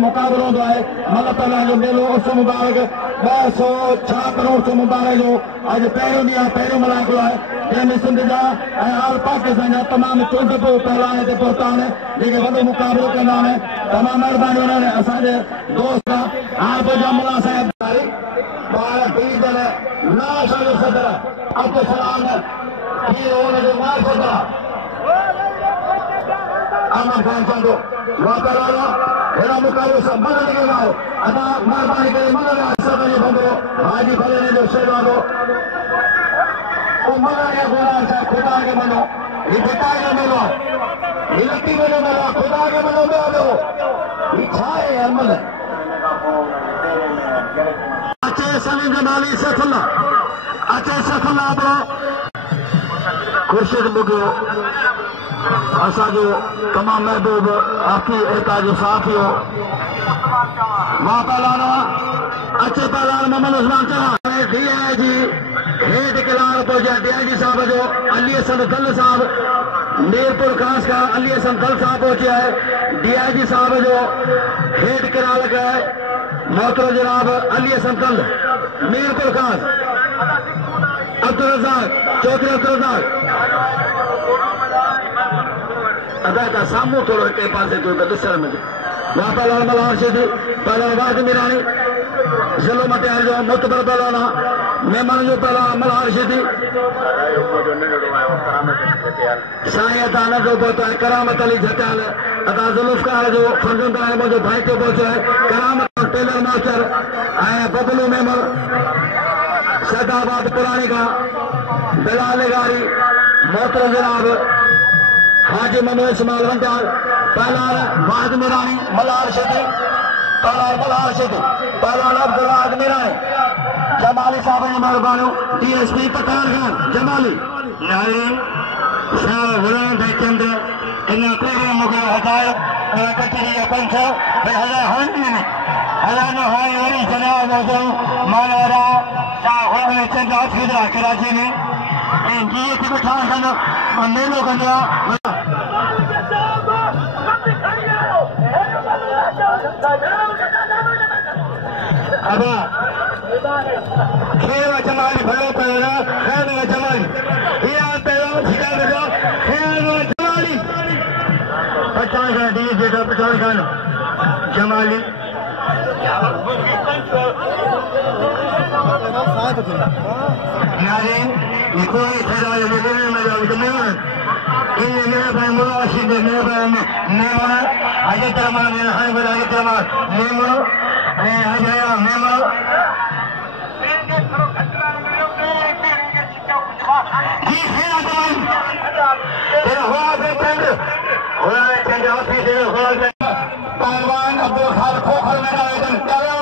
मुक़ाबिलो हूंदो आहे मतलब पहला जो मेलो उस मुबारक 206 करोड़ सो मुबारक जो अॼु पहिरियों ॾींहुं आहे पहिरियों मल्हाइबो आहे जंहिंमें सिंध जा ऐं ऑल पाकिस्तान जा तमामु चोंड पहलवान हिते पहुता आहिनि जेके वॾो मुक़ाबिलो कंदा आहिनि तमामु महिरबानी हुननि असांजे दोस्त हाणे पोइ मुला साहिब सदर अब्दुल सलाम हुनजो माल सदर अहमद खान चवंदो वापरायो हेड़ा मुक़ाबिलो सभु मदद कयो आहे असां महिरबानी करे मदद सदन जो बंदो हाजी भले जो शेरवानो खुदा के मनो ये पिता के मनो ये लकी के मनो खुदा के मनो में आलो ये छाए अमल अच्छे सलीम जमाली सैफुल्ला अच्छे सैफुल्ला बरो खुर्शीद बुगियो असांजो तमाम महबूब आपकी एहताज साथी हो वहाँ पहलाना अच्छे पहलान मोहम्मद उस्मान चौहान डीआईजी हेठ किलार पहुंचा डीआईजी साहब जो अली हसन दल साहब मीरपुर खास का अली हसन दल साहब पहुंचे है डीआईजी साहब जो हेठ किलार का मोहतरम जनाब अली हसन दल मीरपुर खास अब्दुल रज़ाक चौधरी अब्दुल रज़ाक अदा सामू थोड़ो के पासे जो ॾिसण में वहाँ पहलवान मल्हार शेदी पहलवान वाद मीरानी ज़िलो मटियार जो मुतबर पहलवान मेहमान जो पहलवान मल्हार शेदी साईं अदा जो पहुंचो है करामत अली झटियाल अदा जुल्फ़कार जो फर्जुंदा है मुझे भाई जो पहुंचो है करामत टेलर मास्टर बबलू मेमर सैदाबाद पुरानी का बिलाल गारी मोहतरम जनाब हाजी मनो इस्माइल वंटार पहलवान वाद मीरानी मल्हार शेदी पहलवान मल्हार शेदी पहलवान अब्दुल मीरानी जमाली साहब जी मेहरबानी डीएसपी पठान खान जमाली नाज़रीन शाह गुलाम भाई चंद इन प्रोग्राम को हटाए कचहरी पंच हजार न हाई वरी जनाब मौजूद मानवरा शाह गुलाम चंद आफिदरा कराची में जीअं की पठान खान मेलो कंदो आहे अब खेल जमाली भलो पियो खेल जमाली इहा पहिरियों सिखा खेल जमाली पठान खान डी जेका पठान खान जमाली नाज़रीन कोई खैरात में मेहरबान मुलाशिद मेहरबान मेमन अजय तरमान हाय बड़ा अजय तरमान मेमन अजय मेमन जी खेला जमान तेरा हुआ चंद ऑफिस हुआ पहलवान अब्दुल खालिक खोखर में आयोजन करो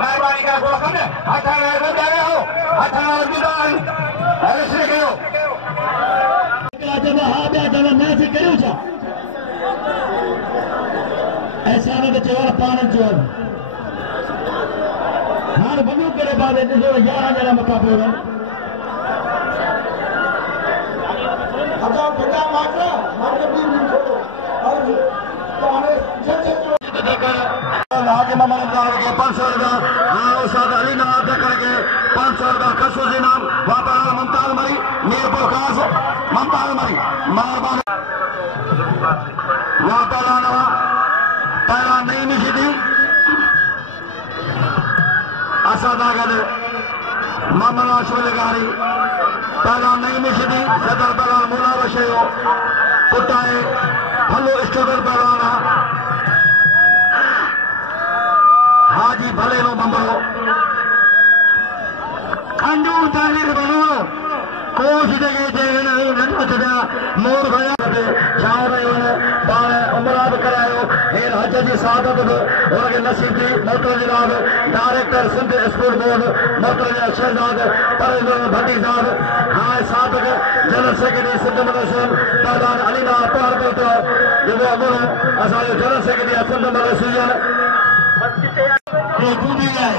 मेहरबानी का खोखर हथाना गुजारे हो हथाना गुजान ऐसे करो जब हाँ बया जब मैं से करूँ छा ऐसा न चवण पान जो हाणे वञो करे बाद ॾिसो 11 ॼणा मथां पियो वञनि हाजी मोहम्मद के 500 रुपया उस्ताद अली नवाज करके 500 रुपया खसूस इनाम वापस मुमताज मरी मीरपुर खास मुमताज मरी मेहरबानी वापस पहला नहीं मिशी थी असादा गड मोहम्मद आशुल गारी पहला नहीं मिशी थी सदर पहला मुला बशेयो पुटाए फलो स्टूडेंट पहलवाना हाजी भले नो बंबरो खंडू तालीर बनो कोश जगह जगह नहीं नंद चढ़ा मोर भया जाओ रहे हो बार उमरा करायो हेर हज जी सादत और नसीब जी मोटर जनाब डायरेक्टर सिंध स्पोर्ट बोर्ड मोटर शहजाद परवेज भट्टी साहब हाँ साबिक जनरल सेक्रेटरी सिंध मदरसा पहलवान अलीना पहाड़ पोतो जो अमर असांजो जनरल सेक्रेटरी सिंध मदरसा कूदी जाए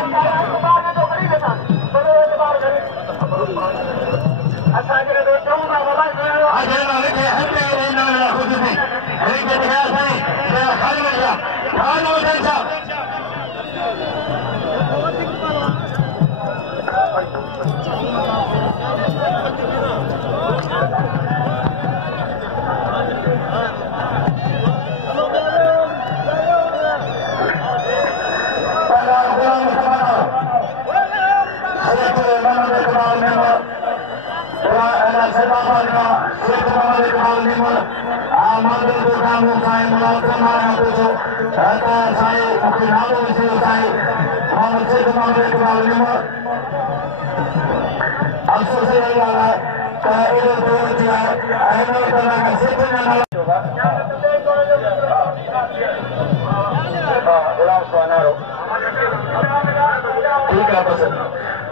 अफसोस से यही आ रहा है ठीक है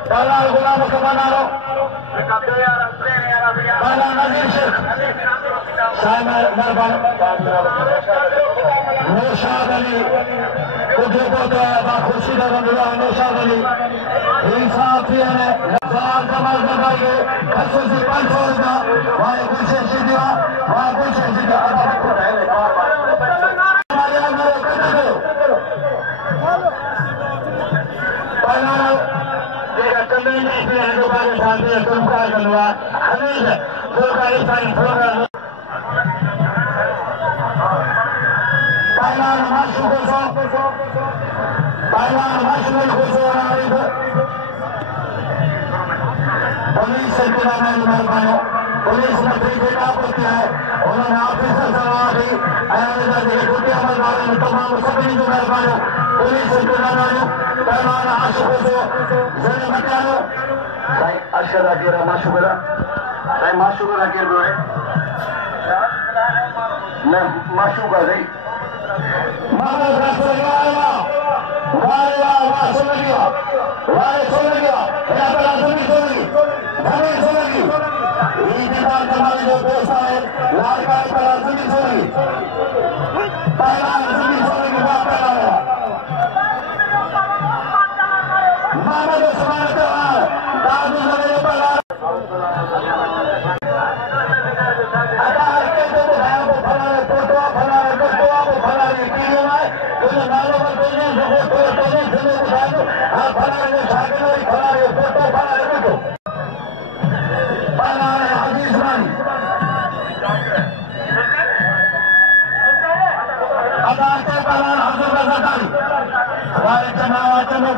पहला गुलाम कमानारो पहला नजीर शेख साहब मेहरबान नौशाद अली कुदे को खुर्शीद नौशाद अली इंसाफ थी ने सवाल कमाल दबाइए खसूसी 500 का वाले कुछ दिया वहां कुछ दिया हमारे अंदर पहला कंदरी नहीं जो पाकिस्तान से संस्कार करवा हमेशा जो पाकिस्तान प्रोग्राम पहला माशूक पहला माशूक पुलिस से मेहरबानी पुलिस मंत्री बेटा पूछते हैं उन्होंने ऑफिसर सवाल दी कुटिया मलबार तमाम सभी जो मेहरबानी पुलिस से पैमान आशुको जरे मकानो साईं अरशद अकीर माशुकरा साईं माशुकरा अकीर जो है मैं माशुका नहीं मोहम्मद रसूलुल्लाह वाह सुन गया या बड़ा जमीन सुन गई ईद बार जमाने जो पैसा है लाल का बड़ा जमीन सुन गई पहला जमीन सुन गई बात पहला मोहम्मद सुभान अल्लाह दादू जमीन पहला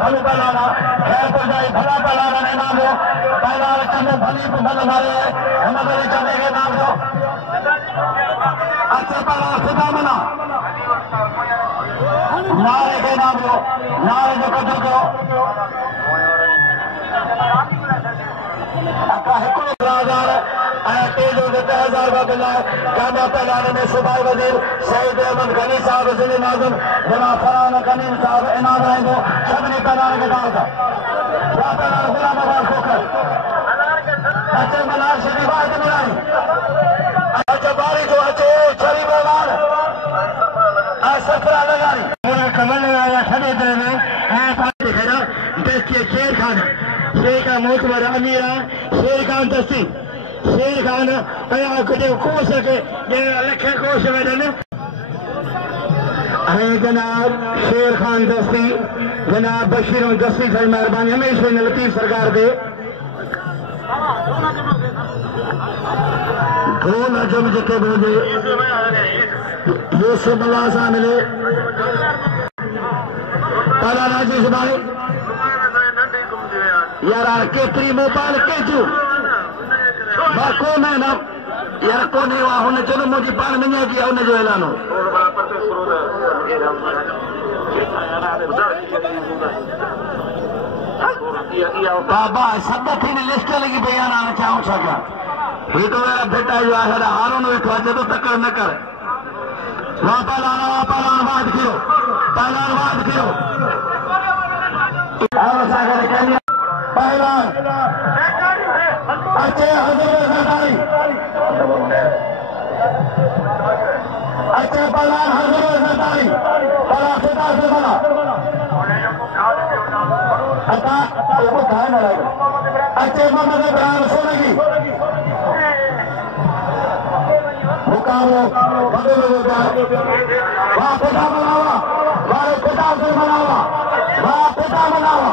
भलू पहलाना खैर पर जाए भला पहलाना ने नाम लो पहला चंदो भली भल मारे हमारे चंदे के नाम लो अच्छे पहला खुदा मना नारे के नाम लो नारे जो कदर को तेजो के 10,000 का बिल है कामा पहलाने में सूबाई वजीर शहीद अहमद गनी साहब जिले नाज़िम जनाब फरहान कनीम साहब इनाम रहेंगे सबने पहलाने के काम था पहलाने गुलाम आबाद खोकर अच्छे मलार शरीफ आज मिलाई अच्छा बारी जो अच्छे शरीफ मलार सफरा लगाई कमल लगाया खड़े दिन में दिखेगा देखिए शेर खान का मोतबर अमीरा शेर खान दस्ती शेर खान कया कुछ कोश के लखे कोश वजन जनाब शेर खान दस्ती जनाब बशीर दस्ती साईं मेहरबानी हमेशा लतीफ सरकार दे ढोल अजम जिते बोझे यूसुफ अल्लाह सां मिले पहला राजी सुभाणे यार केतरी मोबाइल केजू को मैं ना यार कोने हुआ हुन चलो मुझे पान में किया हुन जो ऐलान हो बाबा सब थी लिस्ट लगी बयान आना चाहूं छा ही तो मेरा बेटा जो है हारो वेठो अचे तो तकड़ न कर पहलान वाद कयो पहलान वाद कयो पहलान अच्छे हजूर सरदारी अच्छे पहलान हजूर सरदारी बड़ा खुदा से बना अच्छे मोहम्मद इब्राहिम सोलगी मुकाबलो वाह खुदा बनावा वाह खुदा से बनावा वाह खुदा बनावा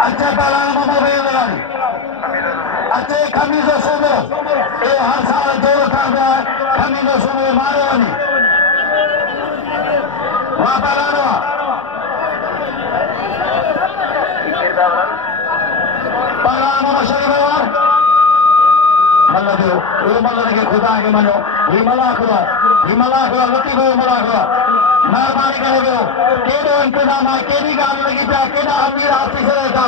अच्छे पहलवान अच्छे खमीज सूबे ये हर साल जोर करता है खमीज सूबे मारो नहीं वहाँ पहलवान शरीर मल्ल मल्ल के खुदा के मनो ही मलाक हुआ लती हुआ मलाक हुआ मेहरबानी करे केड़ो इंतजाम है केड़ी गाल लगी पिया केड़ा अमीर हाथी से रहता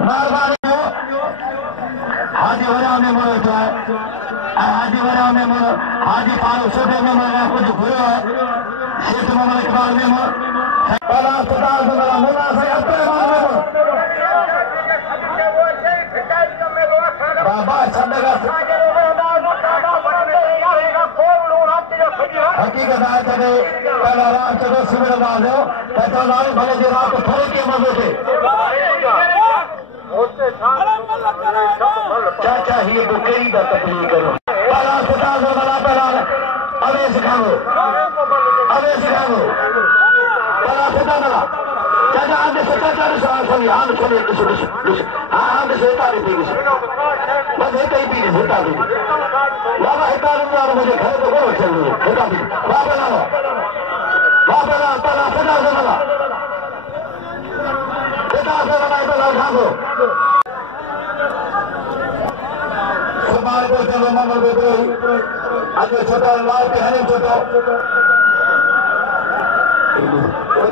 मेहरबानी हाजी वरा में मोड़ो जो है हाजी वरा में मोड़ो हाजी फारूक छोटे में मोड़ा कुछ हुआ है शेख मोहम्मद इकबाल में मोड़ पहला अस्पताल से मेरा मुला से अपने मार में बाबा छंदगा हकीकत है कदे पहला रात कदे सुबह नमाज हो तो लाल भले जो रात को थोड़े के मजे थे क्या चाहिए तो कई का तकलीफ करो पहला अस्पताल से बना पहला अबे सिखाओ पहला अस्पताल वाला चाचा आगे से चाचा ने सवाल सुनी हाँ सुनिए हाँ से तारीफ थी बस एक ही पी हिता थी बाबा हिता मुझे घर तो बोलो चल हिता थी पहला पहला हिता से बना पहला उठा दो सुमार को चलो मंगल को आगे छोटा लाल के हरे छोटो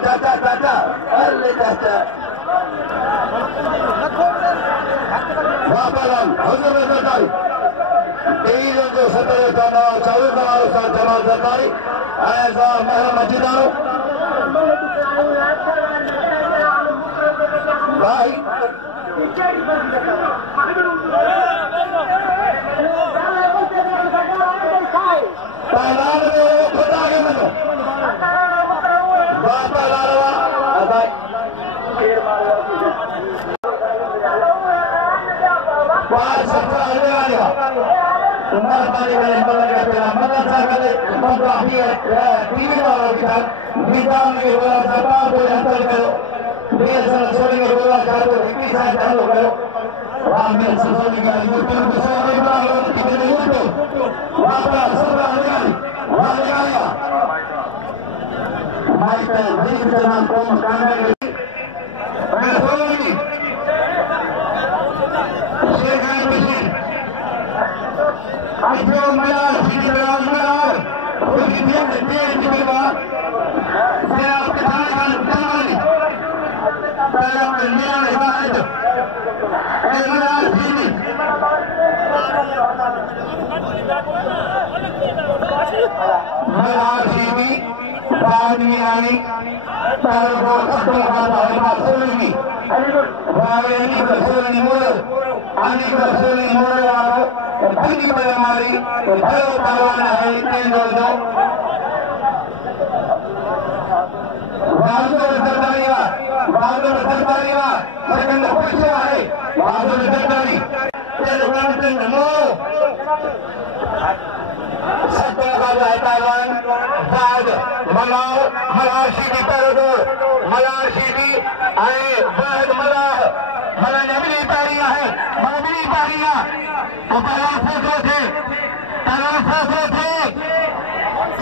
चाचा अरे चाचा हजूर सरकारी 23 जमाल सरकारी महल मस्जिदारो भाई पहलान खुदा के मनो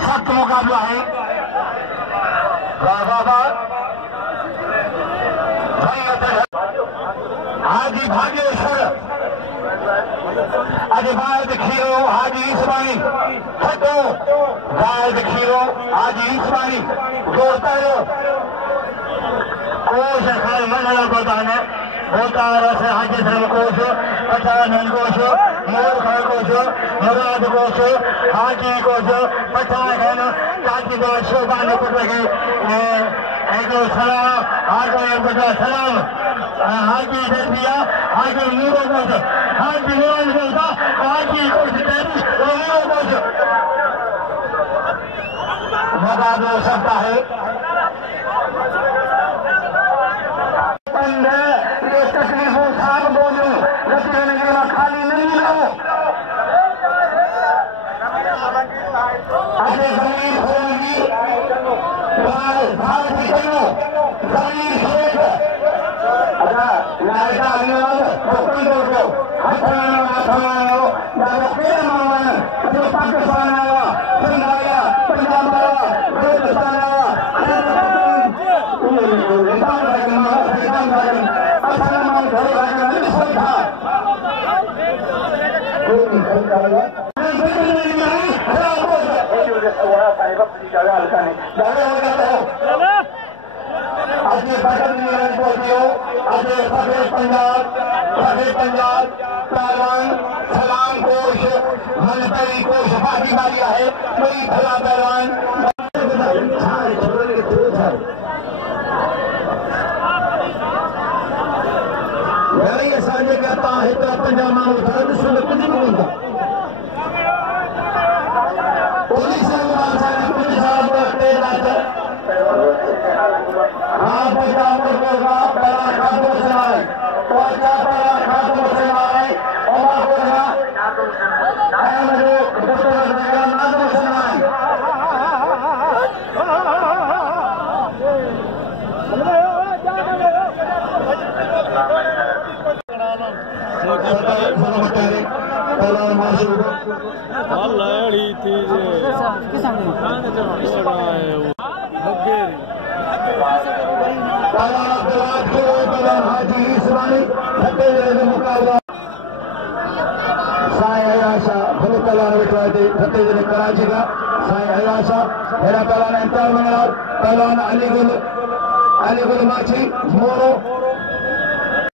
सख्त मुकाबला है हाजी भागेश्वर अज बाद खीरो हाजी इस्माइल खटो बाद खीरो हाजी इस्माइल जोड़ता हो कोश खाल मंडला बताने होता रसे हाजी सर कोश पठान कोश मोर खाल कोश मुराद कोश हाजी कोश पठान ताकि शोभा न पड़ लगे सलाम हाजी सलाम हाजी दिया हाजी नूरो कुछ हाजी नूरो बोलता हाजी कुछ तेरी नूरो कुछ मजा हो सकता है। ये तकलीफों साथ बोलूं लेकिन खाली नहीं लो अरे जमीन होगी भारत की करो जमीन खेत नायका पाकिस्तान आया सिंध आया पंजाब आया हिंदुस्तान आया पंजाब पहलवान सलाम कोश मनपरी कोश पार्टी वाली है बड़ी भला पहलवान असांजे कहता है तो पंजाब माण्हू कुझु न हूंदा हाँ पंजाब कराची का साईं हयाशा हेरा पहलवान इम्तियाज मंगलार पहलवान अलीगुल माछी मोरो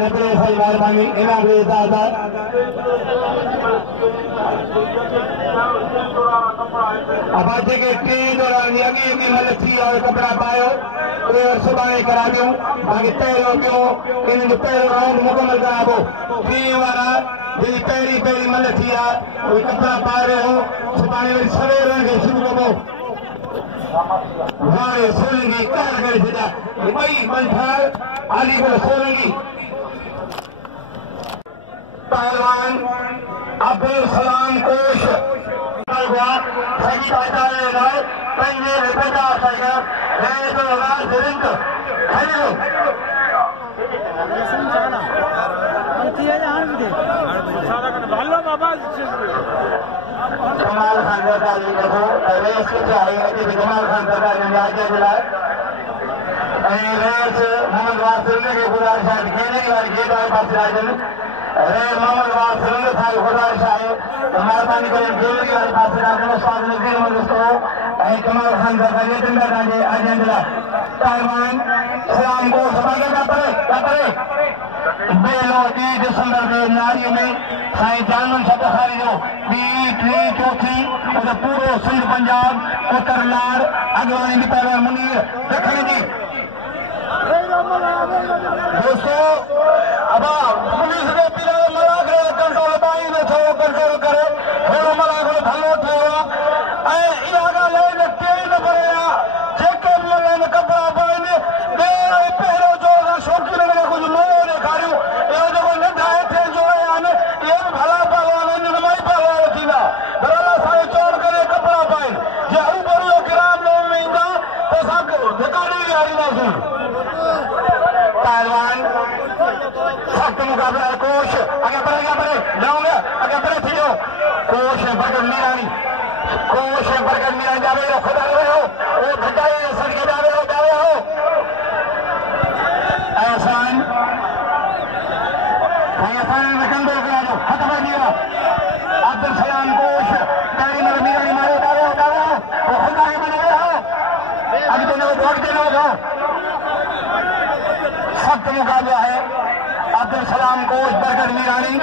मेहरबानी इनाम दादा अब जेके टे दौरान अॻे मल थी वियो कपिड़ा पायो उहे सुभाणे कराबियूं बाक़ी पहिरियों ॿियो इन जो पहिरियों राउंड मुकमल कराबो टे वारा जेकी पहिरीं मल थी आहे उहे कपिड़ा पाए रहियो सुभाणे वरी सवेर खे शुरू कबो हाणे सोलंगी कार करे छॾिया ॿई मंठा अलीगुल सोलंगी पहलवान अब्दुल सलाम कोश सही पहचाने लाए पंजे पैदा सके तो रिंग हेलो कमाल खान सरकारी देखो रेस के चाहिए कमाल खान सरकार ने आगे दिलाए रेस मोहम्मद वासिल ने गुजारिश है खेलने की वाली गेट वाले पास राजन रेस मोहम्मद वासिल ने सारी गुजारिश है मेहरबानी करें खेलने की वाली पास राजन उस्ताद नजीर दोस्तों कमाल खान सरकार ये दिन का आगे दिला पहलवान सलाम को सभागे का परे बेलो दी दिसंबर के नारी में साईं जानन शतखारी जो बी टी चौथी और पूरो सिंध पंजाब उत्तर नार अगवानी की पहलवान मुनीर दखन जी दोस्तों अब पुलिस के पीछे मला करे कंट्रोल बाई में थो कंट्रोल करे हेरो मला को भलो थियो ए इलाका ले ने तेज भरे जेके मले ने कपड़ा पाने बे पहरो जो शौकीन ने कुछ नओ दिखारियो ए जो नंढा थे जो आने ये भला पहलवान ने नमाई पहलवान थींदा भला साई चोर करे कपड़ा पाए जे ऊपरो किराम लो में इंदा तो सब दिखाड़ी यारी ना पहलवान सख्त मुकाबला कोश आगे बढ़े जाओगे आगे बढ़े थी जो कोश बरकत मीरानी जावे हो खुदा रहे हो वो घटाई सड़के जावे हो एहसान में कंट्रोल करा दो हथ पर दिया अब्दुल सलाम कोश तारी मर मीरानी मारो जावे हो वो खुदा ही बने हो अगते नो सख्त मुकाबला है अब्दुल सलाम कोश बरकत मीरानी